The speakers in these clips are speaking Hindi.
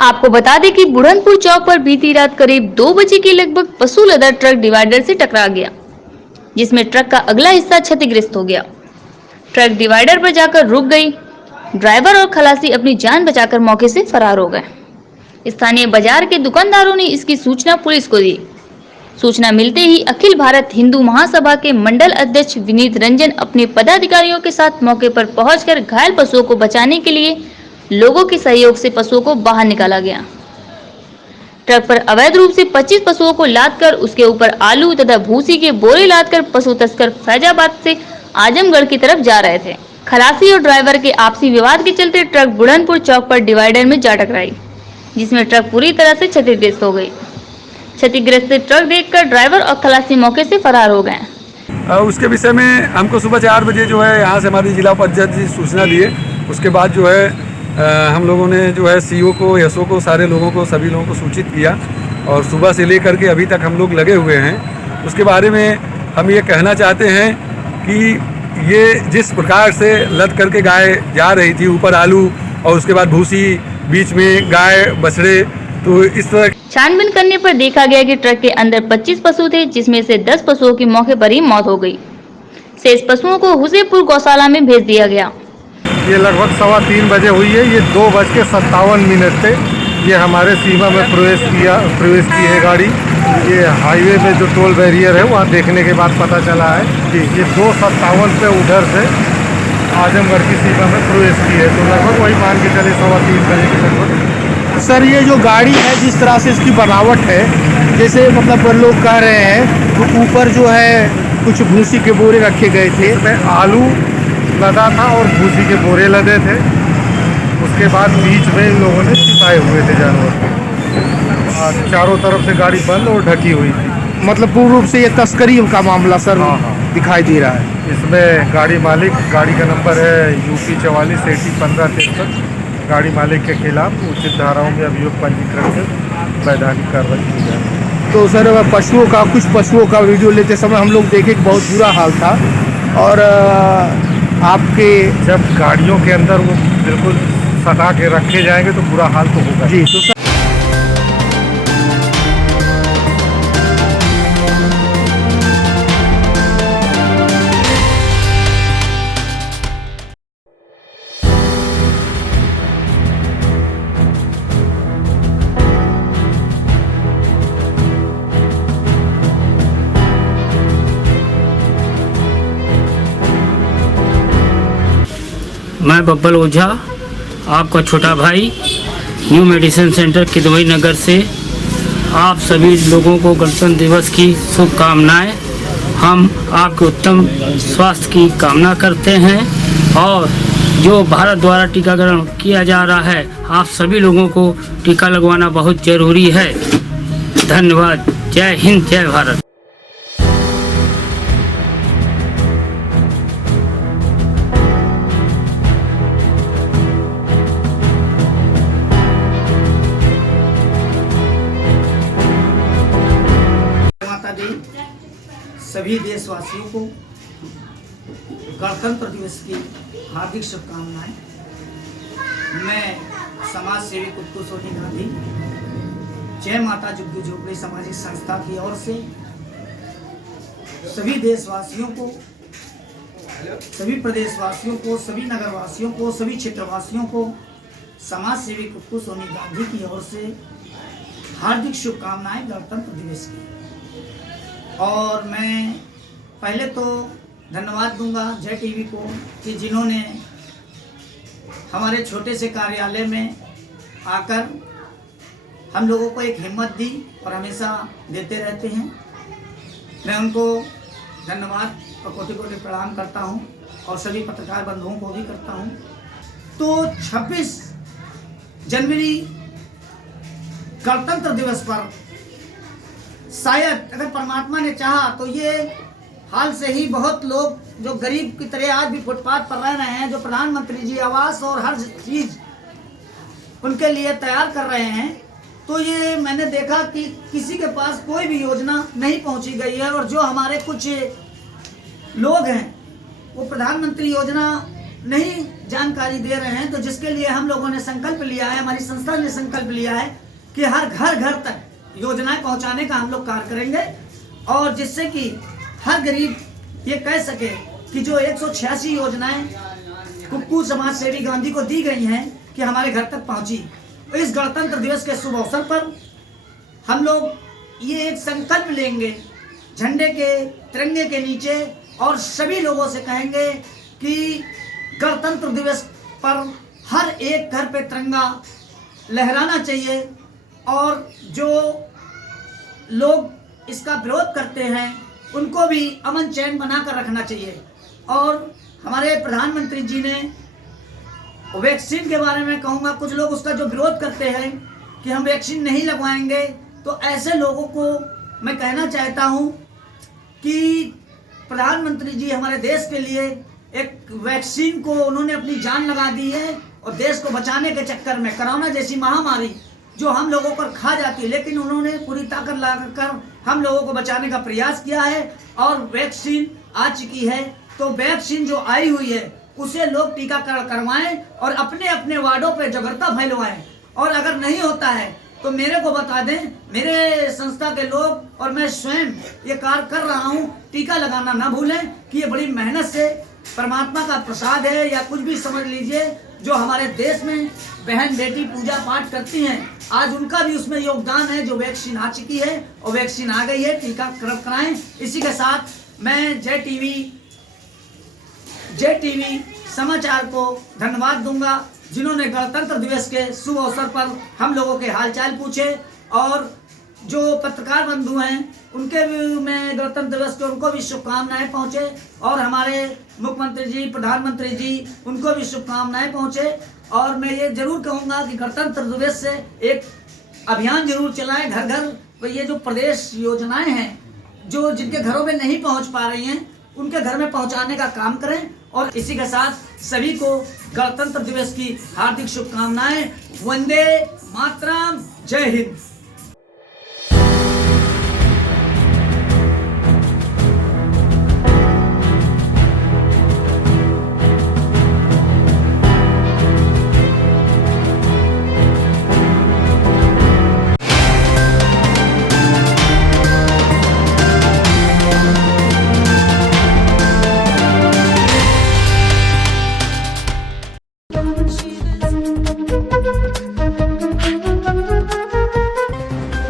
आपको बता दें कि बुरहानपुर चौक पर बीती रात करीब 2 बजे के लगभग पशु लदा ट्रक डिवाइडर से टकरा गया, जिसमें ट्रक का अगला हिस्सा क्षतिग्रस्त हो गया। ट्रक डिवाइडर पर जाकर रुक गई। ड्राइवर और खलासी अपनी जान बचाकर मौके से फरार हो गए। स्थानीय बाजार के दुकानदारों ने इसकी सूचना पुलिस को दी। सूचना मिलते ही अखिल भारत हिंदू महासभा के मंडल अध्यक्ष विनीत रंजन अपने पदाधिकारियों के साथ मौके पर पहुंचकर घायल पशुओं को बचाने के लिए लोगों के सहयोग से पशुओं को बाहर निकाला गया। ट्रक पर अवैध रूप से 25 पशुओं को लादकर उसके ऊपर आलू तथा भूसी के बोरे लादकर पशु तस्कर फैजाबाद से आजमगढ़ की तरफ जा रहे थे। खलासी और ड्राइवर के आपसी विवाद के चलते ट्रक बुरहानपुर चौक पर डिवाइडर में जा टकराई, जिसमें ट्रक पूरी तरह से क्षतिग्रस्त हो गई। क्षतिग्रस्त ट्रक देखकर ड्राइवर और खलासी मौके से फरार हो गए। उसके विषय में हमको सुबह 4 बजे जो है यहाँ से हमारी जिला उपाध्यक्ष जी सूचना दिए। उसके बाद जो है हम लोगों ने जो है सीओ को, एसओ को, सारे लोगों को, सभी लोगों को सूचित किया और सुबह से लेकर के अभी तक हम लोग लगे हुए हैं। उसके बारे में हम ये कहना चाहते हैं कि ये जिस प्रकार से लद करके गाय जा रही थी, ऊपर आलू और उसके बाद भूसी, बीच में गाय बछड़े, तो इस तरह छानबीन करने पर देखा गया कि ट्रक के अंदर 25 पशु थे, जिसमें से 10 पशुओं की मौके पर ही मौत हो गई। शेष पशुओं को हुसैनपुर गौशाला में भेज दिया गया। ये लगभग 3:15 बजे हुई है। ये 2:57 थे। ये हमारे सीमा में प्रवेश की है गाड़ी। ये हाईवे पे जो टोल बैरियर है वहाँ देखने के बाद पता चला है कि ये 2:57 पे उधर से आजमगढ़ की सीमा में प्रवेश की है। तो लगभग वही मान के चले 3:15 बजे के लगभग। सर, ये जो गाड़ी है जिस तरह से इसकी बनावट है, जैसे मतलब लोग कह रहे हैं तो ऊपर जो है कुछ भूसी के बोरे रखे गए थे, इसमें आलू लदा था और भूसी के बोरे लदे थे। उसके बाद बीच में इन लोगों ने छिपाए हुए थे जानवर। चारों तरफ से गाड़ी बंद और ढकी हुई थी। मतलब पूर्ण रूप से ये तस्करी का मामला सर दिखाई दे रहा है। इसमें गाड़ी मालिक, गाड़ी का नंबर है UP 44 AT 1563। गाड़ी मालिक के खिलाफ उचित धाराओं में अभियोग पंजीकृत कर वैधानिक कार्रवाई की जाए। तो सर कुछ पशुओं का वीडियो लेते समय हम लोग देखे कि बहुत बुरा हाल था। और आपके जब गाड़ियों के अंदर वो बिल्कुल सटा के रखे जाएंगे तो बुरा हाल तो होगा जी। तो सर मैं बब्बल ओझा, आपका छोटा भाई, न्यू मेडिसिन सेंटर किदवई नगर से आप सभी लोगों को गणतंत्र दिवस की शुभकामनाएं। हम आपके उत्तम स्वास्थ्य की कामना करते हैं और जो भारत द्वारा टीकाकरण किया जा रहा है, आप सभी लोगों को टीका लगवाना बहुत ज़रूरी है। धन्यवाद। जय हिंद, जय भारत। सभी देशवासियों को गणतंत्र दिवस की हार्दिक शुभकामनाएं। मैं समाज सेवी कुत्तू सोनी गांधी, जय माता झुग्गी झोपड़ी सामाजिक संस्था की ओर से सभी देशवासियों को, सभी प्रदेशवासियों को, सभी नगरवासियों को, सभी क्षेत्रवासियों को समाज सेवी कुत्तू सोनी गांधी की ओर से हार्दिक शुभकामनाएं गणतंत्र दिवस की। और मैं पहले तो धन्यवाद दूंगा जय टीवी को कि जिन्होंने हमारे छोटे से कार्यालय में आकर हम लोगों को एक हिम्मत दी और हमेशा देते रहते हैं। मैं उनको धन्यवाद और कोटि कोटि प्रणाम करता हूं और सभी पत्रकार बंधुओं को भी करता हूं। तो 26 जनवरी गणतंत्र दिवस पर शायद अगर परमात्मा ने चाहा तो ये हाल से ही बहुत लोग जो गरीब की तरह आज भी फुटपाथ पर रह रहे हैं, जो प्रधानमंत्री जी आवास और हर चीज उनके लिए तैयार कर रहे हैं, तो ये मैंने देखा कि किसी के पास कोई भी योजना नहीं पहुंची गई है। और जो हमारे कुछ लोग हैं वो प्रधानमंत्री योजना नहीं जानकारी दे रहे हैं, तो जिसके लिए हम लोगों ने संकल्प लिया है, हमारी संस्था ने संकल्प लिया है कि हर घर तक योजनाएं पहुंचाने का हम लोग कार्य करेंगे, और जिससे कि हर गरीब ये कह सके कि जो 186 योजनाएं कुक्कू समाज सेवी गांधी को दी गई हैं कि हमारे घर तक पहुंची। तो इस गणतंत्र दिवस के शुभ अवसर पर हम लोग ये एक संकल्प लेंगे झंडे के तिरंगे के नीचे, और सभी लोगों से कहेंगे कि गणतंत्र दिवस पर हर एक घर पे तिरंगा लहराना चाहिए, और जो लोग इसका विरोध करते हैं उनको भी अमन चैन बनाकर रखना चाहिए। और हमारे प्रधानमंत्री जी ने वैक्सीन के बारे में कहूँगा, कुछ लोग उसका जो विरोध करते हैं कि हम वैक्सीन नहीं लगवाएंगे, तो ऐसे लोगों को मैं कहना चाहता हूँ कि प्रधानमंत्री जी हमारे देश के लिए एक वैक्सीन को उन्होंने अपनी जान लगा दी है, और देश को बचाने के चक्कर में कोरोना जैसी महामारी जो हम लोगों पर खा जाती है, लेकिन उन्होंने पूरी ताकत लगाकर हम लोगों को बचाने का प्रयास किया है, और वैक्सीन आ चुकी है। तो वैक्सीन जो आई हुई है उसे लोग टीकाकरण करवाएं और अपने अपने वार्डों पे जागरूकता फैलवाएं, और अगर नहीं होता है तो मेरे को बता दें, मेरे संस्था के लोग और मैं स्वयं ये कार्य कर रहा हूँ। टीका लगाना ना भूलें कि ये बड़ी मेहनत से परमात्मा का प्रसाद है, या कुछ भी समझ लीजिए। जो हमारे देश में बहन बेटी पूजा पाठ करती हैं, आज उनका भी उसमें योगदान है। जो वैक्सीन आ चुकी है और वैक्सीन आ गई है, टीका कराएं। इसी के साथ मैं जय टीवी समाचार को धन्यवाद दूंगा, जिन्होंने गणतंत्र दिवस के शुभ अवसर पर हम लोगों के हालचाल पूछे, और जो पत्रकार बंधु हैं उनके भी मैं गणतंत्र दिवस के उनको भी शुभकामनाएं पहुंचे, और हमारे मुख्यमंत्री जी प्रधानमंत्री जी उनको भी शुभकामनाएं पहुंचे। और मैं ये जरूर कहूँगा कि गणतंत्र दिवस से एक अभियान जरूर चलाएं, घर घर। तो ये जो प्रदेश योजनाएं हैं जो जिनके घरों में नहीं पहुंच पा रही हैं, उनके घर में पहुंचाने का काम करें। और इसी के साथ सभी को गणतंत्र दिवस की हार्दिक शुभकामनाएं। वंदे मातरम, जय हिंद।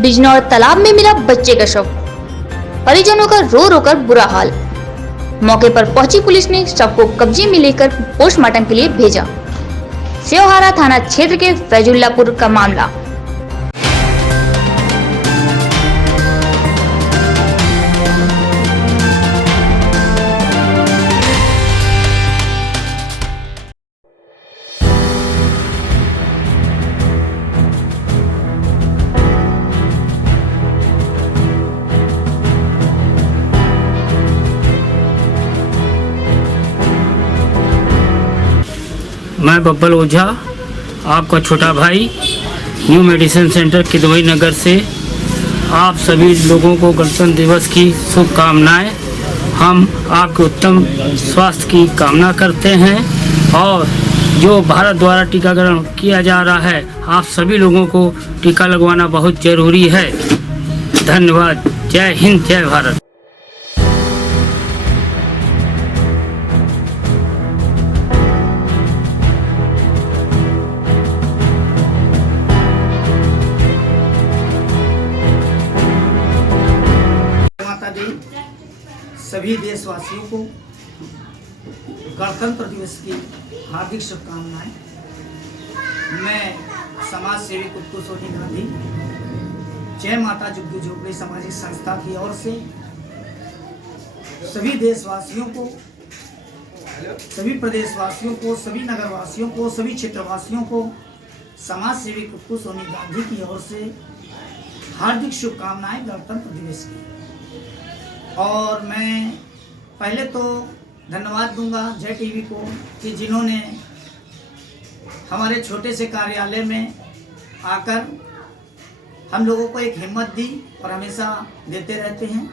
बिजनौर तालाब में मिला बच्चे का शव, परिजनों का रो रो कर बुरा हाल। मौके पर पहुंची पुलिस ने शव को कब्जे में लेकर पोस्टमार्टम के लिए भेजा। सेवहारा थाना क्षेत्र के फैजुल्लापुर का मामला। मैं बब्बल ओझा, आपका छोटा भाई, न्यू मेडिसिन सेंटर किदवई नगर से आप सभी लोगों को गणतंत्र दिवस की शुभकामनाएं। हम आपके उत्तम स्वास्थ्य की कामना करते हैं, और जो भारत द्वारा टीकाकरण किया जा रहा है, आप सभी लोगों को टीका लगवाना बहुत जरूरी है। धन्यवाद। जय हिंद, जय भारत। सभी देशवासियों को गणतंत्र दिवस की हार्दिक शुभकामनाएं। मैं समाज सेवी कुक्कू सोनी गांधी जय माता जुग्गी झोपड़ी सामाजिक संस्था की ओर से सभी देशवासियों को, सभी प्रदेशवासियों को, सभी नगरवासियों को, सभी क्षेत्रवासियों को समाज सेवी कुक्कू सोनी गांधी की ओर से हार्दिक शुभकामनाएं गणतंत्र दिवस की। और मैं पहले तो धन्यवाद दूंगा जय टीवी को कि जिन्होंने हमारे छोटे से कार्यालय में आकर हम लोगों को एक हिम्मत दी और हमेशा देते रहते हैं।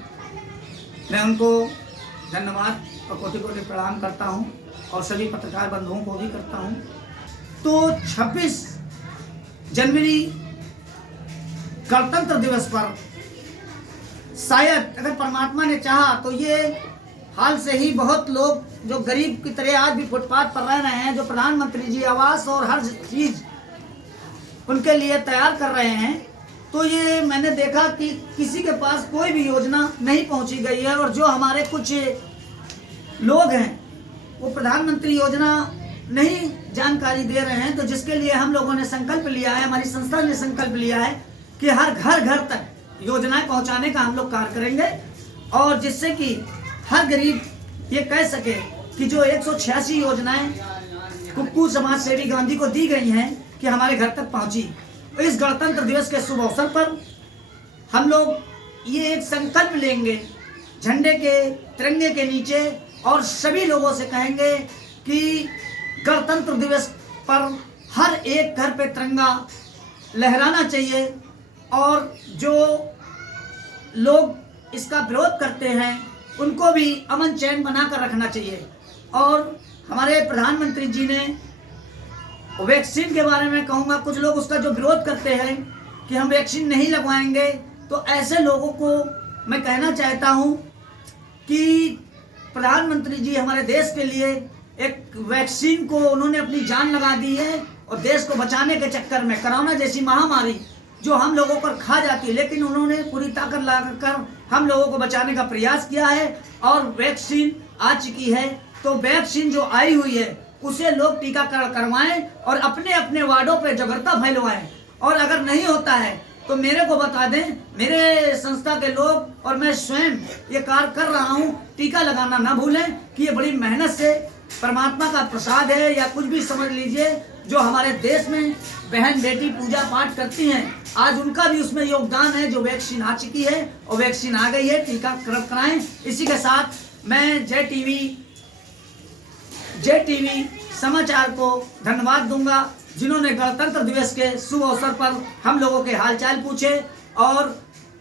मैं उनको धन्यवाद और कोटि कोटि प्रणाम करता हूं। और सभी पत्रकार बंधुओं को भी करता हूं। तो 26 जनवरी गणतंत्र दिवस पर शायद अगर परमात्मा ने चाहा तो ये हाल से ही बहुत लोग जो गरीब की तरह आज भी फुटपाथ पर रह रहे हैं, जो प्रधानमंत्री जी आवास और हर चीज उनके लिए तैयार कर रहे हैं, तो ये मैंने देखा कि किसी के पास कोई भी योजना नहीं पहुंची गई है। और जो हमारे कुछ लोग हैं वो प्रधानमंत्री योजना नहीं जानकारी दे रहे हैं, तो जिसके लिए हम लोगों ने संकल्प लिया है, हमारी संस्था ने संकल्प लिया है कि हर घर घर तक योजनाएं पहुंचाने का हम लोग कार्य करेंगे, और जिससे कि हर गरीब ये कह सके कि जो 186 योजनाएं कुक्कू समाज सेवी गांधी को दी गई हैं कि हमारे घर तक पहुंची। तो इस गणतंत्र दिवस के शुभ अवसर पर हम लोग ये एक संकल्प लेंगे झंडे के तिरंगे के नीचे, और सभी लोगों से कहेंगे कि गणतंत्र दिवस पर हर एक घर पे तिरंगा लहराना चाहिए, और जो लोग इसका विरोध करते हैं उनको भी अमन चैन बनाकर रखना चाहिए। और हमारे प्रधानमंत्री जी ने वैक्सीन के बारे में कहूँगा, कुछ लोग उसका जो विरोध करते हैं कि हम वैक्सीन नहीं लगवाएंगे, तो ऐसे लोगों को मैं कहना चाहता हूँ कि प्रधानमंत्री जी हमारे देश के लिए एक वैक्सीन को उन्होंने अपनी जान लगा दी है, और देश को बचाने के चक्कर में कोरोना जैसी महामारी जो हम लोगों पर खा जाती है, लेकिन उन्होंने पूरी ताकत लगाकर हम लोगों को बचाने का प्रयास किया है, और वैक्सीन आ चुकी है। तो वैक्सीन जो आई हुई है उसे लोग टीकाकरण करवाएं और अपने अपने वार्डों पे जागरूकता फैलवाएं, और अगर नहीं होता है तो मेरे को बता दें, मेरे संस्था के लोग और मैं स्वयं ये कार्य कर रहा हूँ। टीका लगाना ना भूलें कि ये बड़ी मेहनत से परमात्मा का प्रसाद है, या कुछ भी समझ लीजिए। जो हमारे देश में बहन बेटी पूजा पाठ करती हैं, आज उनका भी उसमें योगदान है। जो वैक्सीन आ चुकी है और वैक्सीन आ गई है, टीका कराएं। इसी के साथ मैं जय टीवी समाचार को धन्यवाद दूंगा, जिन्होंने गणतंत्र दिवस के शुभ अवसर पर हम लोगों के हालचाल पूछे, और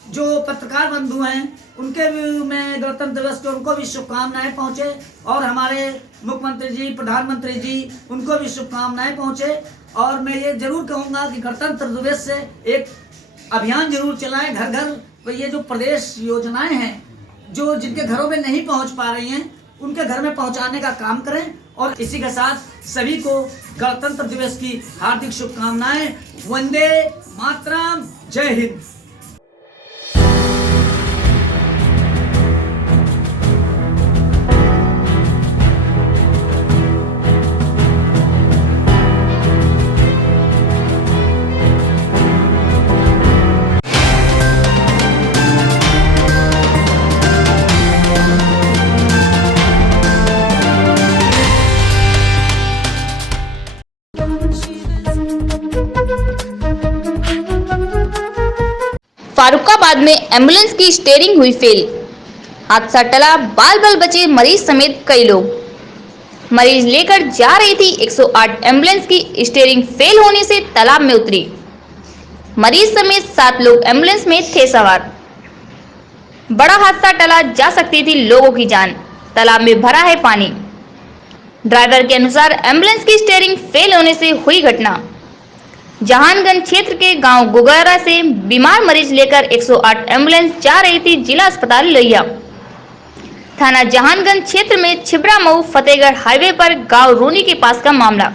जो पत्रकार बंधु हैं उनके भी मैं गणतंत्र दिवस के उनको भी शुभकामनाएं पहुंचे, और हमारे मुख्यमंत्री जी प्रधानमंत्री जी उनको भी शुभकामनाएं पहुंचे। और मैं ये जरूर कहूँगा कि गणतंत्र दिवस से एक अभियान जरूर चलाएं घर घर। तो ये जो प्रदेश योजनाएं हैं जो जिनके घरों में नहीं पहुँच पा रही हैं, उनके घर में पहुँचाने का काम करें। और इसी के साथ सभी को गणतंत्र दिवस की हार्दिक शुभकामनाएं। वंदे मातरम, जय हिंद। फारुखाबाद में एम्बुलेंस की स्टीयरिंग हुई फेल, हादसा टला, बाल बाल बचे मरीज समेत कई लोग। मरीज लेकर जा रही थी 108 एम्बुलेंस की स्टीयरिंग फेल होने से तालाब में उतरी। मरीज समेत 7 लोग एम्बुलेंस में थे सवार। बड़ा हादसा टला, जा सकती थी लोगों की जान, तालाब में भरा है पानी। ड्राइवर के अनुसार एम्बुलेंस की स्टीयरिंग फेल होने से हुई घटना। जहानगंज क्षेत्र के गांव गुगरा से बीमार मरीज लेकर 108 एम्बुलेंस जा रही थी जिला अस्पताल लोहिया। थाना जहानगंज क्षेत्र में छिबरा मऊ फतेहगढ़ हाईवे पर गांव रूनी के पास का मामला।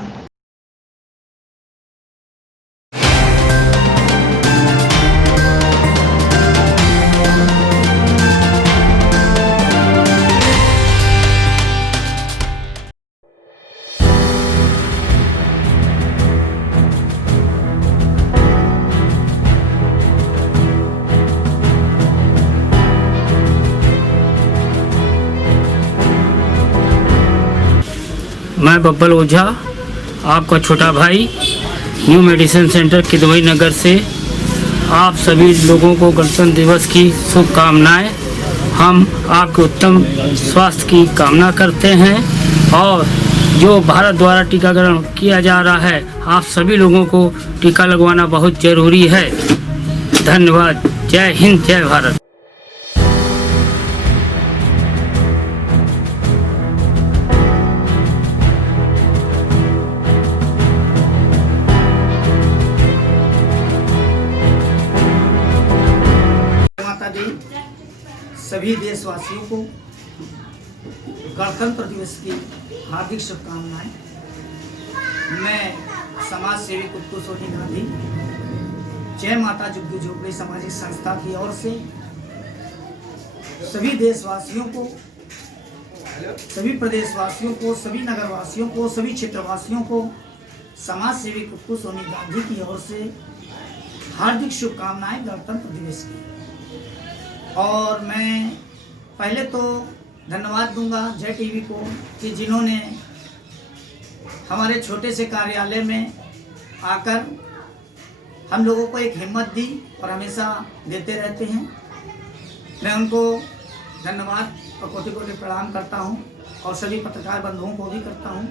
मैं बब्बल ओझा, आपका छोटा भाई, न्यू मेडिसिन सेंटर किदवई नगर से आप सभी लोगों को गणतंत्र दिवस की शुभकामनाएं। हम आपके उत्तम स्वास्थ्य की कामना करते हैं, और जो भारत द्वारा टीकाकरण किया जा रहा है, आप सभी लोगों को टीका लगवाना बहुत ज़रूरी है। धन्यवाद। जय हिंद, जय भारत। सभी देशवासियों को गणतंत्र दिवस की हार्दिक शुभकामनाएं। मैं समाज सेवी कुक्कू सोनी गांधी जय माता झुग्गी झोपड़ी सामाजिक संस्था की ओर से सभी देशवासियों को, सभी प्रदेशवासियों को, सभी नगरवासियों को, सभी क्षेत्रवासियों को समाज सेवी कुक्कू सोनी गांधी की ओर से हार्दिक शुभकामनाएं गणतंत्र दिवस की। और मैं पहले तो धन्यवाद दूंगा जय टीवी को कि जिन्होंने हमारे छोटे से कार्यालय में आकर हम लोगों को एक हिम्मत दी और हमेशा देते रहते हैं। मैं उनको धन्यवाद और कोटि कोटि प्रणाम करता हूं और सभी पत्रकार बंधुओं को भी करता हूं।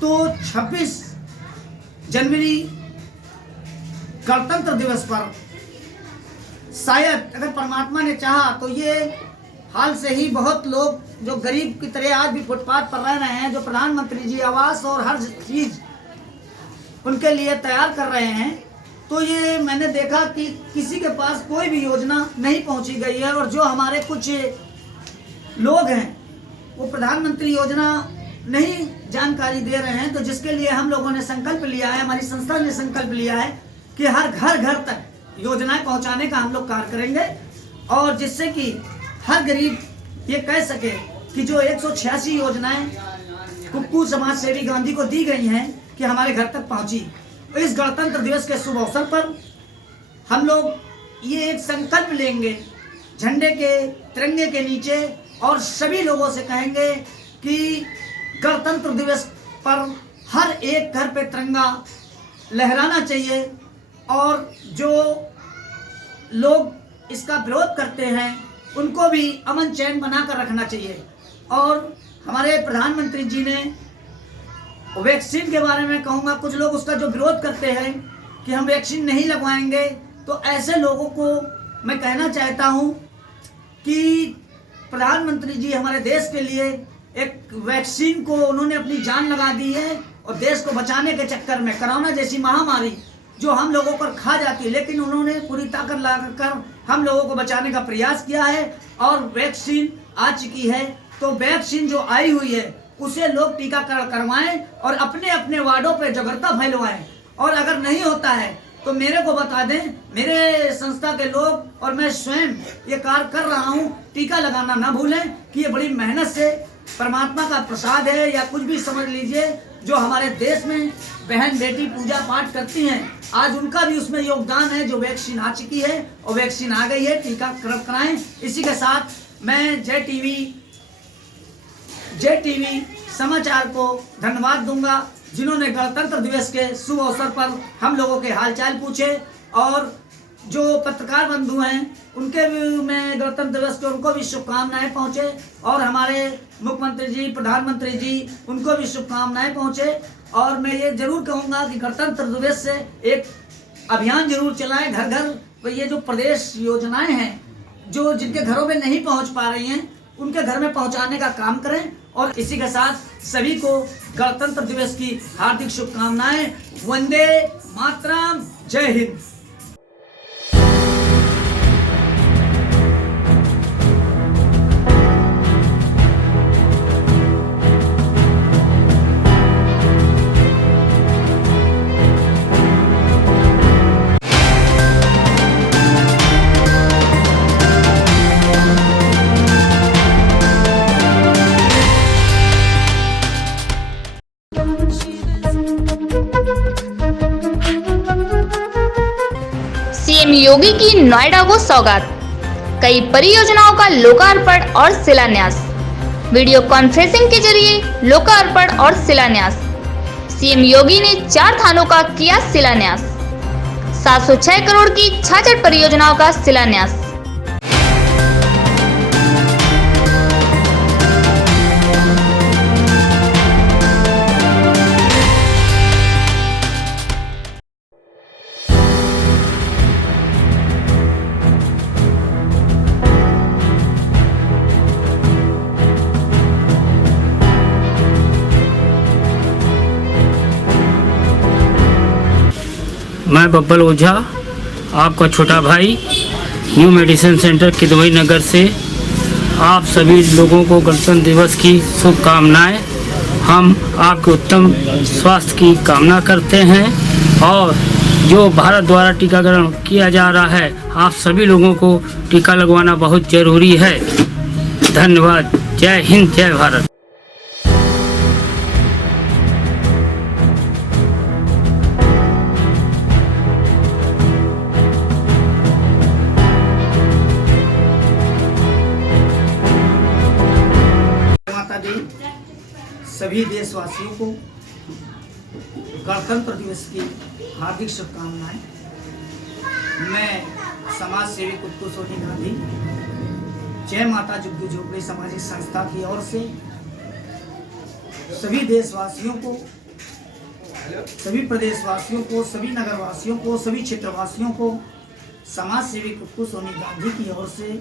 तो 26 जनवरी गणतंत्र दिवस पर शायद अगर परमात्मा ने चाहा तो ये हाल से ही बहुत लोग जो गरीब की तरह आज भी फुटपाथ पर रह रहे हैं, जो प्रधानमंत्री जी आवास और हर चीज उनके लिए तैयार कर रहे हैं, तो ये मैंने देखा कि किसी के पास कोई भी योजना नहीं पहुंची गई है। और जो हमारे कुछ लोग हैं वो प्रधानमंत्री योजना नहीं जानकारी दे रहे हैं, तो जिसके लिए हम लोगों ने संकल्प लिया है, हमारी संस्था ने संकल्प लिया है कि हर घर घर तक योजनाएं पहुंचाने का हम लोग कार्य करेंगे और जिससे कि हर गरीब ये कह सके कि जो 186 योजनाएं कुक्कू समाज सेवी गांधी को दी गई हैं कि हमारे घर तक पहुंची। इस गणतंत्र दिवस के शुभ अवसर पर हम लोग ये एक संकल्प लेंगे झंडे के तिरंगे के नीचे और सभी लोगों से कहेंगे कि गणतंत्र दिवस पर हर एक घर पे तिरंगा लहराना चाहिए और जो लोग इसका विरोध करते हैं उनको भी अमन चैन बनाकर रखना चाहिए। और हमारे प्रधानमंत्री जी ने वैक्सीन के बारे में कहूँगा, कुछ लोग उसका जो विरोध करते हैं कि हम वैक्सीन नहीं लगवाएंगे, तो ऐसे लोगों को मैं कहना चाहता हूँ कि प्रधानमंत्री जी हमारे देश के लिए एक वैक्सीन को उन्होंने अपनी जान लगा दी है और देश को बचाने के चक्कर में कोरोना जैसी महामारी जो हम लोगों पर खा जाती है, लेकिन उन्होंने पूरी ताकत लगाकर हम लोगों को बचाने का प्रयास किया है और वैक्सीन आ चुकी है। तो वैक्सीन जो आई हुई है उसे लोग टीकाकरण करवाएं और अपने अपने वार्डों पे जागरूकता फैलवाएं। और अगर नहीं होता है तो मेरे को बता दें, मेरे संस्था के लोग और मैं स्वयं ये कार्य कर रहा हूँ। टीका लगाना ना भूलें कि ये बड़ी मेहनत से परमात्मा का प्रसाद है या कुछ भी समझ लीजिए। जो हमारे देश में बहन बेटी पूजा पाठ करती हैं, आज उनका भी उसमें योगदान है। जो वैक्सीन आ चुकी है और वैक्सीन आ गई है, टीका कराएं। इसी के साथ मैं जय टीवी समाचार को धन्यवाद दूंगा जिन्होंने गणतंत्र दिवस के शुभ अवसर पर हम लोगों के हालचाल पूछे। और जो पत्रकार बंधु हैं उनके भी मैं गणतंत्र दिवस के उनको भी शुभकामनाएं पहुंचे और हमारे मुख्यमंत्री जी, प्रधानमंत्री जी, उनको भी शुभकामनाएं पहुंचे। और मैं ये जरूर कहूँगा कि गणतंत्र दिवस से एक अभियान जरूर चलाएं घर घर। तो ये जो प्रदेश योजनाएं हैं जो जिनके घरों में नहीं पहुंच पा रही हैं उनके घर में पहुंचाने का काम करें। और इसी के साथ सभी को गणतंत्र दिवस की हार्दिक शुभकामनाएं। वंदे मातरम, जय हिंद। सीएम योगी की नोएडा को सौगात, कई परियोजनाओं का लोकार्पण और शिलान्यास। वीडियो कॉन्फ्रेंसिंग के जरिए लोकार्पण और शिलान्यास। सीएम योगी ने 4 थानों का किया शिलान्यास। 706 करोड़ की 66 परियोजनाओं का शिलान्यास। मैं बब्बल ओझा, आपका छोटा भाई, न्यू मेडिसिन सेंटर किदवई नगर से आप सभी लोगों को गणतंत्र दिवस की शुभकामनाएं। हम आपके उत्तम स्वास्थ्य की कामना करते हैं और जो भारत द्वारा टीकाकरण किया जा रहा है, आप सभी लोगों को टीका लगवाना बहुत जरूरी है। धन्यवाद। जय हिंद, जय भारत। माता दी सभी देशवासियों को गणतंत्र दिवस की हार्दिक शुभकामनाएं। मैं समाज सेवी कुत्तू सोनी गांधी जय माता झुग्गी झोपड़ी सामाजिक संस्था की ओर से सभी देशवासियों को, सभी प्रदेशवासियों को, सभी नगरवासियों को, सभी क्षेत्रवासियों को समाज सेवी कुत्तू सोनी गांधी की ओर से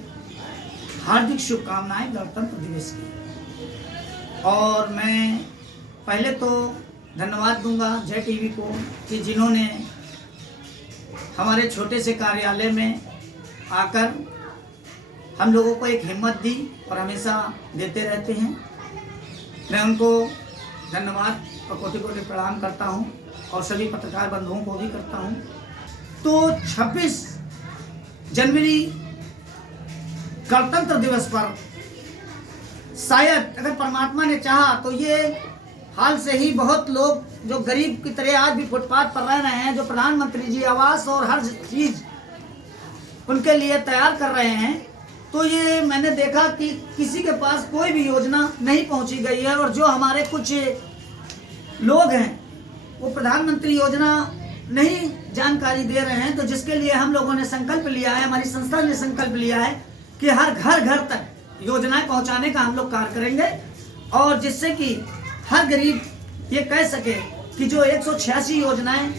हार्दिक शुभकामनाएं गणतंत्र दिवस की। और मैं पहले तो धन्यवाद दूंगा जय टीवी को कि जिन्होंने हमारे छोटे से कार्यालय में आकर हम लोगों को एक हिम्मत दी और हमेशा देते रहते हैं। मैं उनको धन्यवाद और कोटि कोटि प्रणाम करता हूं और सभी पत्रकार बंधुओं को भी करता हूं। तो 26 जनवरी गणतंत्र दिवस पर शायद अगर परमात्मा ने चाहा तो ये हाल से ही बहुत लोग जो गरीब की तरह आज भी फुटपाथ पर रह रहे हैं, जो प्रधानमंत्री जी आवास और हर चीज उनके लिए तैयार कर रहे हैं, तो ये मैंने देखा कि किसी के पास कोई भी योजना नहीं पहुंची गई है। और जो हमारे कुछ लोग हैं वो प्रधानमंत्री योजना नहीं जानकारी दे रहे हैं, तो जिसके लिए हम लोगों ने संकल्प लिया है, हमारी संस्था ने संकल्प लिया है कि हर घर तक योजनाएं पहुंचाने का हम लोग कार्य करेंगे और जिससे कि हर गरीब ये कह सके कि जो 186 योजनाएं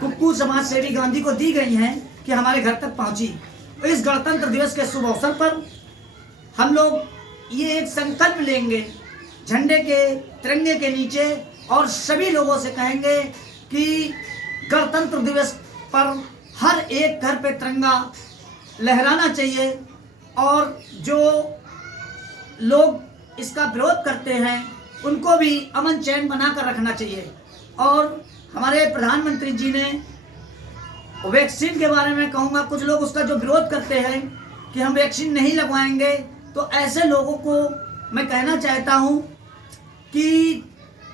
कुक्कू समाज सेवी गांधी को दी गई हैं कि हमारे घर तक पहुंची। इस गणतंत्र दिवस के शुभ अवसर पर हम लोग ये एक संकल्प लेंगे झंडे के तिरंगे के नीचे और सभी लोगों से कहेंगे कि गणतंत्र दिवस पर हर एक घर पे तिरंगा लहराना चाहिए और जो लोग इसका विरोध करते हैं उनको भी अमन चैन बनाकर रखना चाहिए। और हमारे प्रधानमंत्री जी ने वैक्सीन के बारे में कहूँगा, कुछ लोग उसका जो विरोध करते हैं कि हम वैक्सीन नहीं लगवाएंगे, तो ऐसे लोगों को मैं कहना चाहता हूँ कि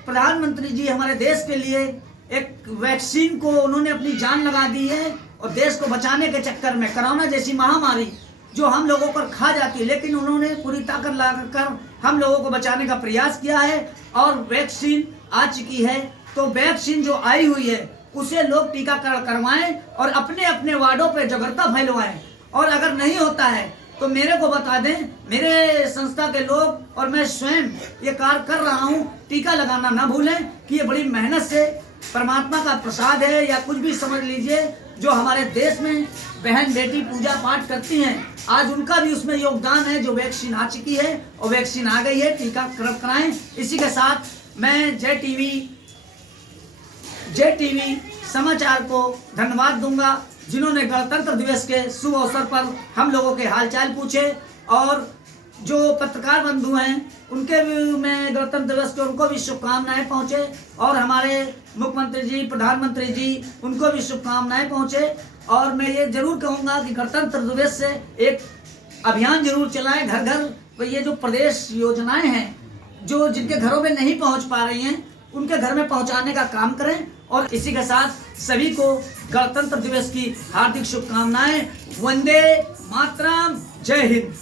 प्रधानमंत्री जी हमारे देश के लिए एक वैक्सीन को उन्होंने अपनी जान लगा दी है और देश को बचाने के चक्कर में कोरोना जैसी महामारी जो हम लोगों पर खा जाती है, लेकिन उन्होंने पूरी ताकत लगाकर हम लोगों को बचाने का प्रयास किया है और वैक्सीन आ चुकी है। तो वैक्सीन जो आई हुई है उसे लोग टीकाकरण करवाएं और अपने अपने वार्डों पे जागरूकता फैलवाएं। और अगर नहीं होता है तो मेरे को बता दें, मेरे संस्था के लोग और मैं स्वयं ये कार्य कर रहा हूँ। टीका लगाना ना भूलें कि ये बड़ी मेहनत से परमात्मा का प्रसाद है या कुछ भी समझ लीजिए। जो हमारे देश में बहन बेटी पूजा पाठ करती हैं, आज उनका भी उसमें योगदान है। जो वैक्सीन आ चुकी है और वैक्सीन आ गई है, टीका कराएं। इसी के साथ मैं जय टीवी समाचार को धन्यवाद दूंगा जिन्होंने गणतंत्र दिवस के शुभ अवसर पर हम लोगों के हालचाल पूछे। और जो पत्रकार बंधु हैं उनके भी मैं गणतंत्र दिवस के उनको भी शुभकामनाएं पहुंचे और हमारे मुख्यमंत्री जी, प्रधानमंत्री जी, उनको भी शुभकामनाएं पहुंचे। और मैं ये जरूर कहूँगा कि गणतंत्र दिवस से एक अभियान जरूर चलाएं घर घर। तो ये जो प्रदेश योजनाएं हैं जो जिनके घरों में नहीं पहुंच पा रही हैं उनके घर में पहुंचाने का काम करें। और इसी के साथ सभी को गणतंत्र दिवस की हार्दिक शुभकामनाएं। वंदे मातरम, जय हिंद।